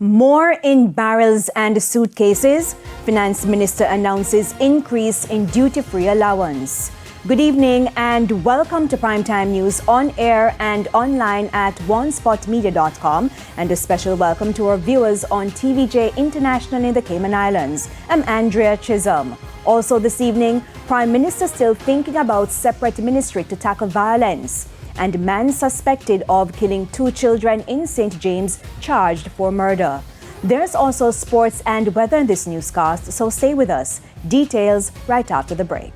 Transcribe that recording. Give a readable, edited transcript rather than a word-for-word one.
More in barrels and suitcases. Finance Minister announces increase in duty-free allowance. Good evening and welcome to Primetime News on air and online at onespotmedia.com, and a special welcome to our viewers on TVJ International in the Cayman Islands. I'm Andrea Chisholm. Also this evening, Prime Minister still thinking about separate ministry to tackle violence. And man suspected of killing 2 children in St. James charged for murder. There's also sports and weather in this newscast, so stay with us. Details right after the break.